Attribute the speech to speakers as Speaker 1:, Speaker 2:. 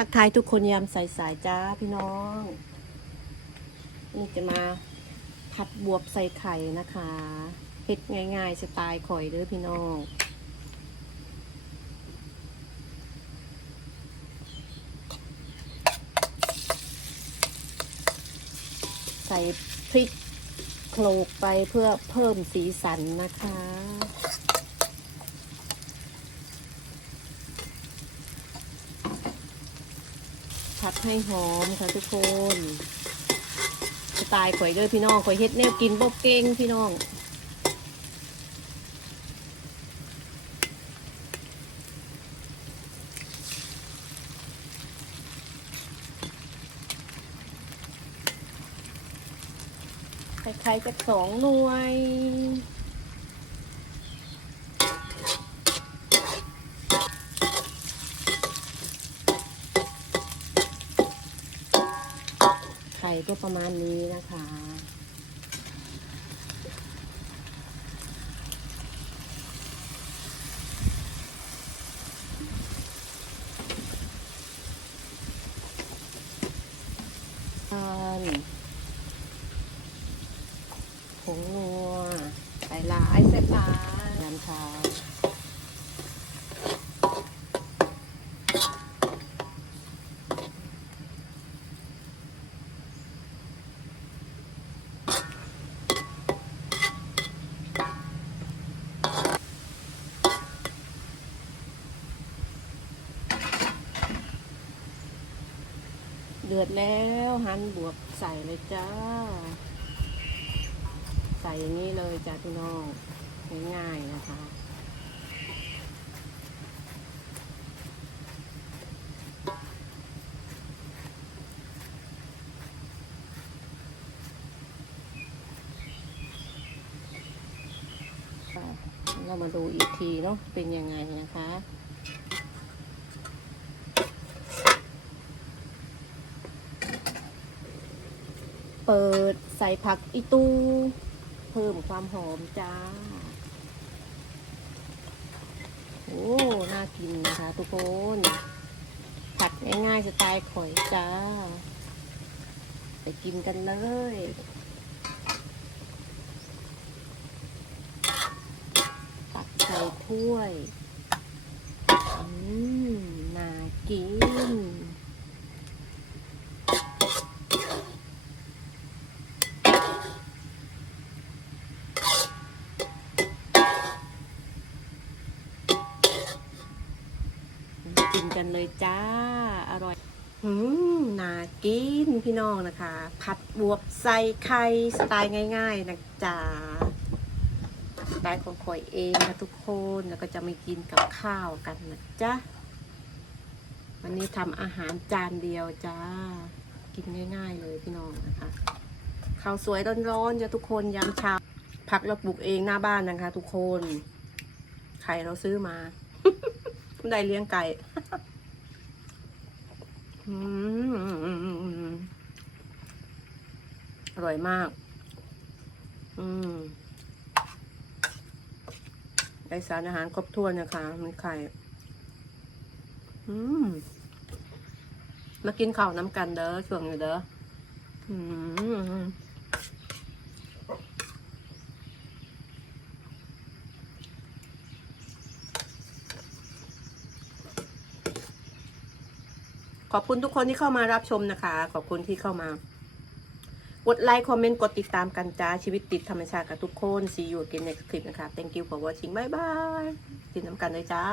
Speaker 1: ทักทายทุกคนยามสายสายๆจ้าพี่น้อง นี่จะมาผัดบวบใส่ไข่นะคะเฮ็ดง่ายๆสไตล์ข่อยเด้อพี่น้องใส่พริกโขลกไปเพื่อเพิ่มสีสันนะคะ ผัดให้หอมค่ะทุกคนสไตล์ข่อยเด้อพี่น้องข่อยเฮ็ดแนวกินบบเก่งพี่น้องไข่ๆจากสองหน่วย ก็ประมาณนี้นะคะ ผงนัวใส่ลายใส่หลาำเช้า เดือดแล้วหั่นบวบใส่เลยจ้า ใส่อย่างนี้เลยจ้าพี่น้องง่ายๆนะคะ เรามาดูอีกทีเนาะเป็นยังไงนะคะ เปิดใส่ผักอีตู เพิ่มความหอมจ้า โอ้ น่ากินนะคะทุกคน ผัดง่ายๆสไตล์ข่อยจ้า ไปกินกันเลยตักใส่ถ้วย อืม น่ากิน กินกันเลยจ้า อร่อยอืมน่ากินพี่น้องนะคะ ผัดบวบใส่ไข่สไตล์ง่าย ๆ นะจ๊ะสไตล์ของข่อยเองนะทุกคนแล้วก็จะม่กินกับข้าวกันนะจ๊ะวันนี้ทำอาหารจานเดียวจ้า กินง่าย ๆ เลยพี่น้องนะคะข้าวสวยร้อนๆจ้ะทุกคนยามเช้าผักเราปลูกเองหน้าบ้านนะคะ ทุกคนไข่เราซื้อมาได้เลี้ยงไก่ อร่อยมาก อืม ได้สารอาหารครบถ้วนนะคะ มันไข่ อืม มากินข้าวน้ำกันเด้อช่วงนี้เด้อ อืม ขอบคุณทุกคนที่เข้ามารับชมนะคะ ขอบคุณที่เข้ามา กดไลค์ คอมเมนต์ กดติดตามกันจ้า ชีวิตติดธรรมชาติกับทุกคน see you again next clip นะคะ thank you for watching bye bye ติดน้ำกันเลยจ้า